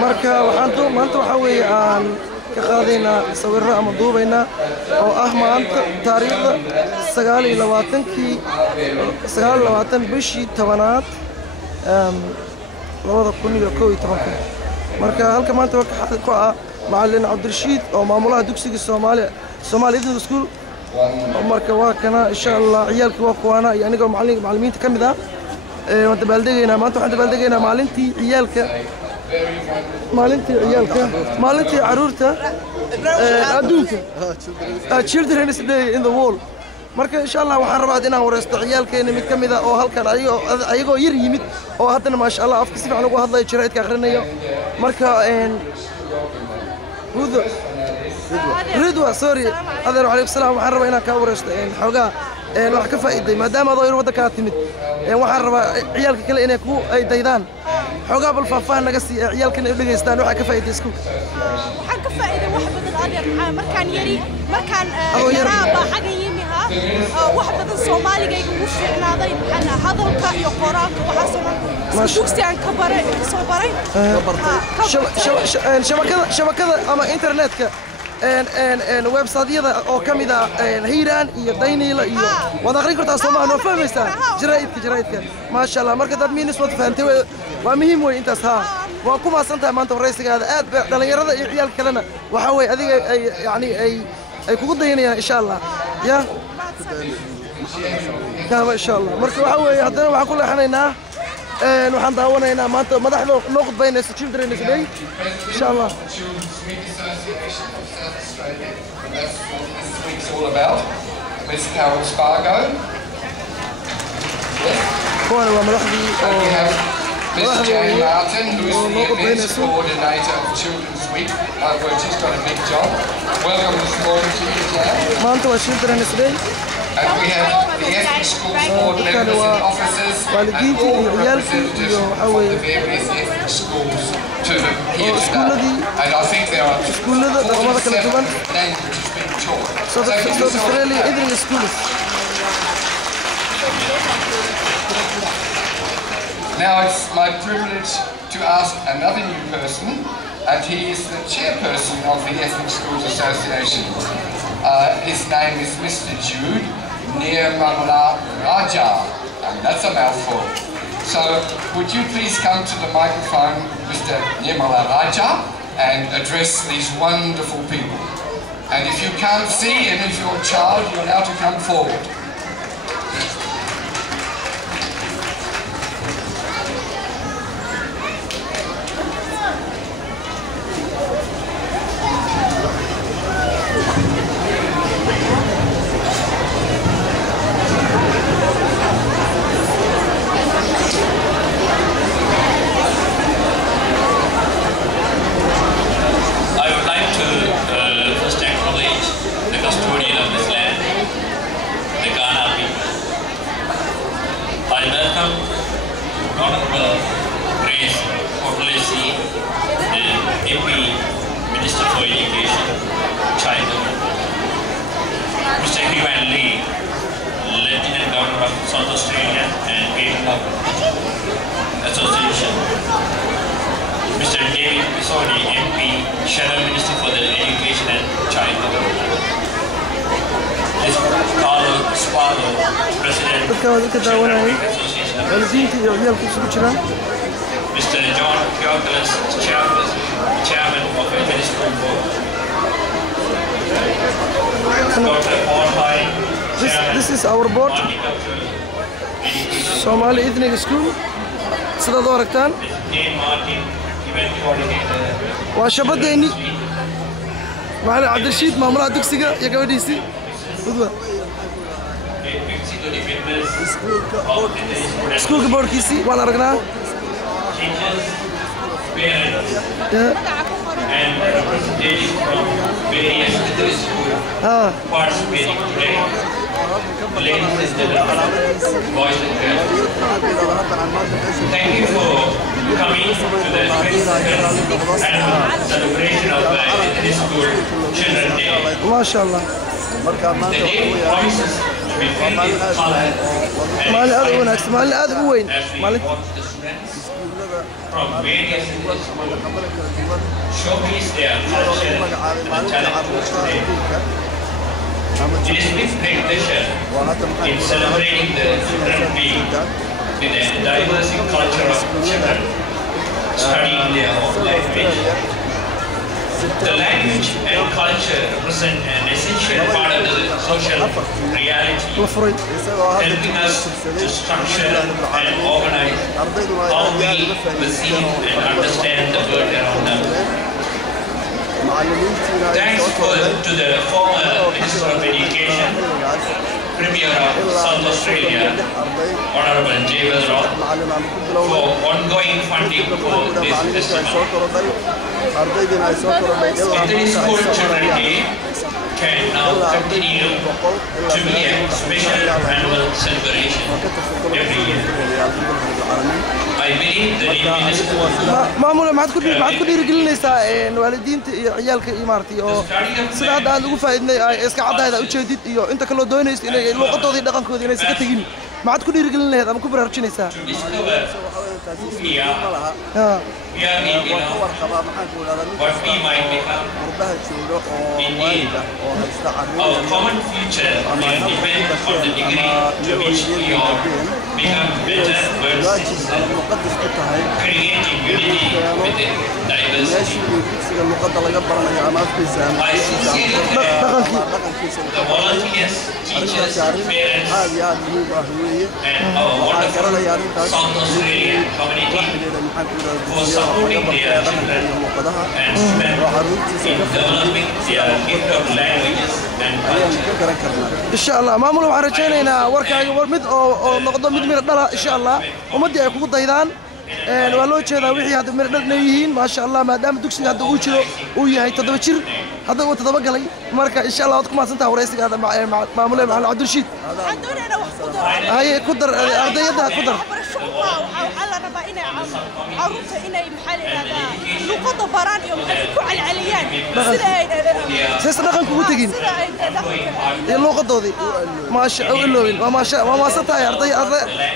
marka waxaan maanta waxa weeye aan ka qaadaynaa sawirro ama duubaynaa oo ah maanta taariikhda 29 bishii 10aad 2011 marka halka maanta waxa ku ah macallin Cabdirashiid oo maamulaha dugsiga Soomaaliya School marka waa kana insha Allah ciyaalkii waa kuwana iyo aniga macallimiinta kamid ah wada baaldegeynaa maanta waxaan baaldegeynaa maalintii caruurta adduunka Children's Day in the world marka insha Allah waxaan rabaa inaan wareysto ciyaalkeena mid kamid ah oo halkan ayagoo yar yimid oo haddana ma sha Allah afka si fiican ugu hadlayo jaraa'idka akhrinayo marka Ridwa sorry adeer alaykum salaam waxaan rabaa inaan ka wareysto xogaa wax ka faa'iiday maadaama aad waddanka timid waxaan rabaa ciyaalka kale inay ku ay daydaan xogaa bal faahfaahin naga sii ciyaalkana ay dhageystaan waxa ka faa'iiday iskuulka waxaan ka faa'iiday wax badan adeer markaan yaraaba xaga yimiha wax badan Soomaaliga ugu fiicnaaday ana hadalka iyo qoraalka waxa dugsi aan ka baray soo baray shabakada ama internetka website-yada oo kamid ah Hiiraan iyo Daynila iyo wada akhrin kartaa Soomaaliya oo fahmaysaa jaraa'idka ma sha Allah marka dad miinis wad fahamtay waa muhiim way intaas waa ku maasantahay maanta wareysigaada aad dhalinyarada iyo ciyaalka kalena waxa way adiga ay kugu dayanayaan insha Allah ya ma sha Allah marka waxa way haddana waxaan ku leexanaynaa waxaan daawanaynaa maanta madaxda noo qodbaynaysa Children's Day insha Allah That's what this week's all about. Miss Carol Spargo. Yes. And we have Miss Jane Martin, who is the events coordinator of Children's Week. We've just got a big job. Welcome this morning to you, Jane. Children's Day. And we have the ethnic schools board members and officers and all the representatives of the various ethnic schools here today. And I think there are 47 languages being taught. So Australia ethnic schools. Now it's my privilege to ask another new person, and he is the chairperson of the Ethnic Schools Association. His name is Mr. Jude Nirmala Raja, and that's a mouthful. So would you please come to the microphone, Mr. Nirmala Raja, and address these wonderful people. And if you can't see and if you're a child, you're allowed to come forward. South Australia and Vietnam Association. Mr. David Pisoni, MP, Shadow Minister for the Education and Child. Mr. Carlo Spargo, President of the Association. Mr. John Theophilus, Chairman of the Ethnic School Board. Dr. Paul Hine, This is our board. Somali Ethnic School. Sida doo aragtaan. Waa shabadayni. Macallin Cabdirashiid maamulaha dugsiga iyo gabadhiisii. Schoolka boardkiisii waan aragnaa. And representation from various participating today. Ladies and gentlemen, boys and girls, thank you for coming to the 22nd annual celebration of the Ethnic School Children's Day. MashaAllah. The day promises to be filled with color and excitement as we watch the participants from various schools showcase their culture and talent today. It is with great pleasure in celebrating the Children's Week with a diverse culture of children studying their own language. The language and culture represent an essential part of the social reality, helping us to structure and organize how we perceive and understand the world around us. Thanks to the former Minister of Education, Premier of South Australia, Honourable Jaywell Roth, for ongoing funding for this festival. Inter-School Children's Day can now continue to be a special annual celebration every year. I believe the Indian schools maamula maxaad ku dhiirigelinaysaa waalidiinta iyo ciyaalka imaartay oo sida hadda aan ugu faa'iidnay ay iska cadayda u jeedid iyo inta kale loo doonaysto inay luqadoodii dhaqankooda inay iska tagin maxaad ku dhiirigelin lahayd ama ku baraarujinaysaa what we might become. Indeed, our common future will depend on the degree to which we all become better persons, creating unity with diversity. I sincerely thank the volunteers, teachers, parents, and our wonderful South Australian community for supporting their children and strength in developing their gift of languages and culture. إن شاء الله ما ملو عرجينا وركا ورمد أو نقدم مد من الدلا إن شاء الله ومدي يكون ضيدان والله كذا وحي هذا من النيهين ما شاء الله ما دام دكسي هذا وشلو وياي تدبشر هذا هو تدبق لي مركا إن شاء الله أتكلم عن سنتها ورئيسك هذا مع ملهم على عبد الرشيد هاي قدر أرضية ده قدر على ربعنا عروسة إنا محل هذا لقطة بران يوم كل عليان سيس رقم كوتين اللقطة دي ما شاء الله ما شاء ما سطع أرضي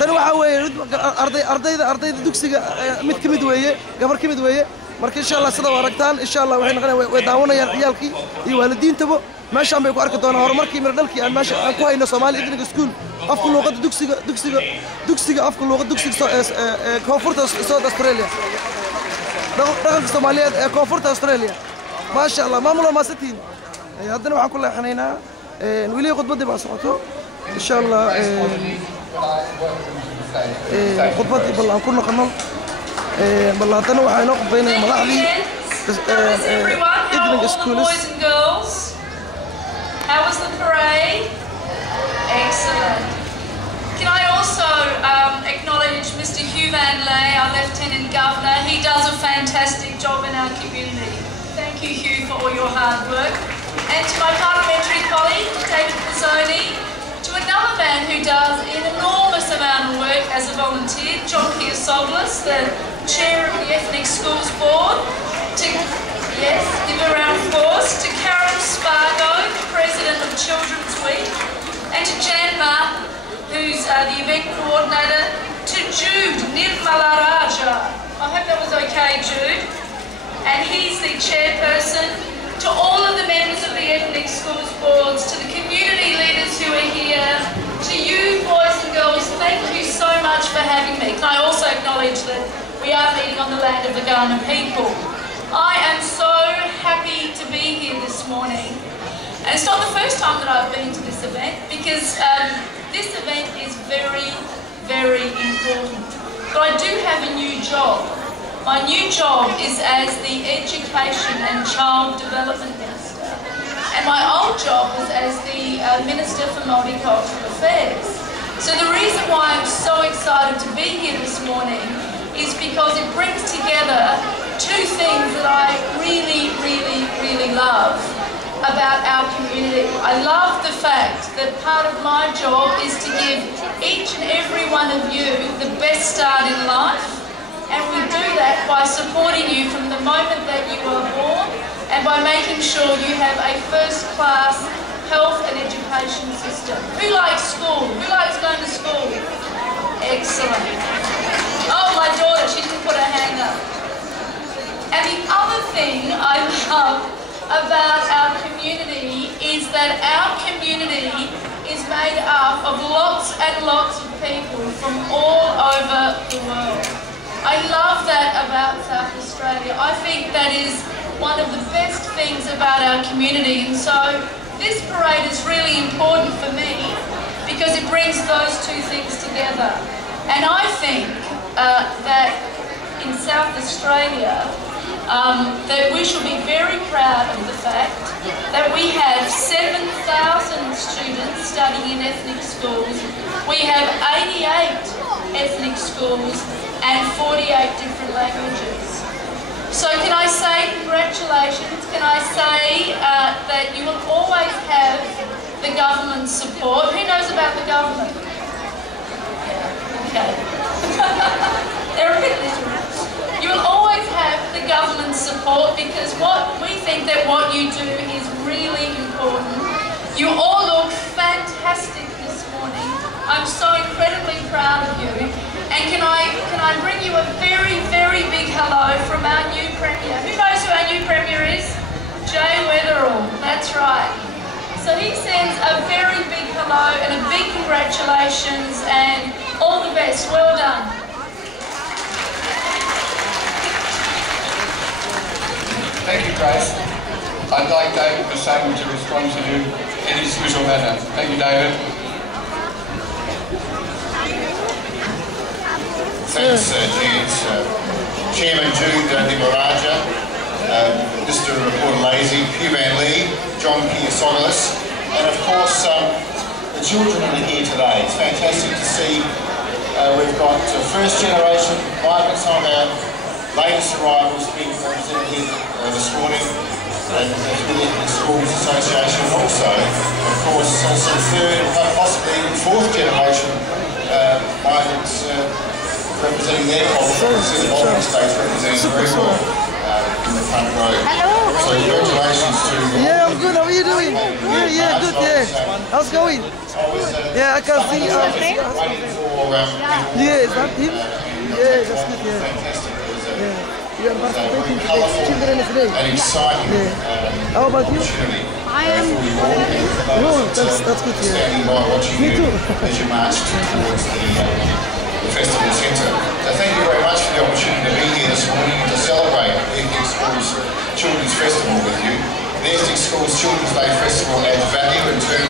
تنوع حوي أرضي دكسي متكمد ويا قبر كمد ويا مركز إن شاء الله صدا ورقتان إن شاء الله وحين غنا وداونا يا عيالكي يوالدين تبو ماشي عم بيكو أركضونا هرمركي مردلكي أنا ماشي أكو هاي نصومالي إدني سكول أفكر لغة دكسي أفكر لغة دكسي كونفورت سود أستراليا رغم الصومالية كونفورت أستراليا ما شاء الله ما ملو ما ستين هذا نوع كله حنينا نولي خطبة دي بصوته إن شاء الله خطبة دي بالله كنا قنال بالله تنوع حيناق بين ملاحظي إدني سكولس. How was the parade? Excellent. Can I also acknowledge Mr. Hugh Van Lay, our Lieutenant Governor? He does a fantastic job in our community. Thank you, Hugh, for all your hard work. And to my parliamentary colleague, David Pizzoni, to another man who does an enormous amount of work as a volunteer, John Kiosoglis, the Chair of the Ethnic Schools Board, yes, give a round of applause to Karen Spargo, the President of Children's Week, and to Jan Martin, who's the event coordinator, to Jude Nirmalaraja. I hope that was okay, Jude. And he's the chairperson. To all of the members of the Ethnic Schools Boards, to the community leaders who are here, to you boys and girls, thank you so much for having me. Can I also acknowledge that we are meeting on the land of the Kaurna people. I am so happy to be here this morning. And it's not the first time that I've been to this event because this event is very, very important. But I do have a new job. My new job is as the Education and Child Development Minister. And my old job was as the Minister for Multicultural Affairs. So the reason why I'm so excited to be here this morning is because it brings together two things that I really, really, really love about our community. I love the fact that part of my job is to give each and every one of you the best start in life, and we do that by supporting you from the moment that you are born and by making sure you have a first-class health and education system. Who likes school? Who likes going to school? Excellent. Oh, my daughter, she didn't put her hand up. And the other thing I love about our community is that our community is made up of lots and lots of people from all over the world. I love that about South Australia. I think that is one of the best things about our community, and so this parade is really important for me because it brings those two things together. And I think that in South Australia, that we should be very proud of the fact that we have 7,000 students studying in ethnic schools. We have 88 ethnic schools and 48 different languages. So can I say congratulations? Can I say that you will always have the government's support? Who knows about the government? Okay. They're a bit literal. You will always have the government's support because we think that what you do is really important. You all look fantastic this morning. I'm so incredibly proud of you. And can I bring you a very, very big hello from our new Premier? Who knows who our new Premier is? Jay Weatherall, that's right. So he sends a very big hello and a big congratulations and all the best. Well done. Thank you, Grace. I'd like David Massago to respond to you in his usual manner. Thank you, David. Thanks, James. Chairman Jude Dimaraja, Mr. Reporter Lazy, Hugh Van Lee, John Piasogolis, and of course the children that are here today. It's fantastic to see we've got first generation migrants, some of our latest arrivals being represented here this morning, and through the Ethnic Schools Association, and also, of course, some third, possibly even fourth generation migrants representing their culture. See the Baltic States represented very well in the front row. Hello. So congratulations to Yeah, I'm good. How are you doing? Yeah, good. Yeah. How's it going? Yeah, I can see. waiting for Yeah, is that him? Yeah, that's good. Yeah. fantastic. You are participating Very colourful in Children's Day. and exciting How about you? opportunity. I am. No, that's good. Yeah. Standing by watching Me you too. as you march towards the festival centre. So thank you very much for the opportunity to be here this morning and to celebrate the Ethnic Schools Children's Festival with you. The Ethnic Schools Children's Day Festival adds value in terms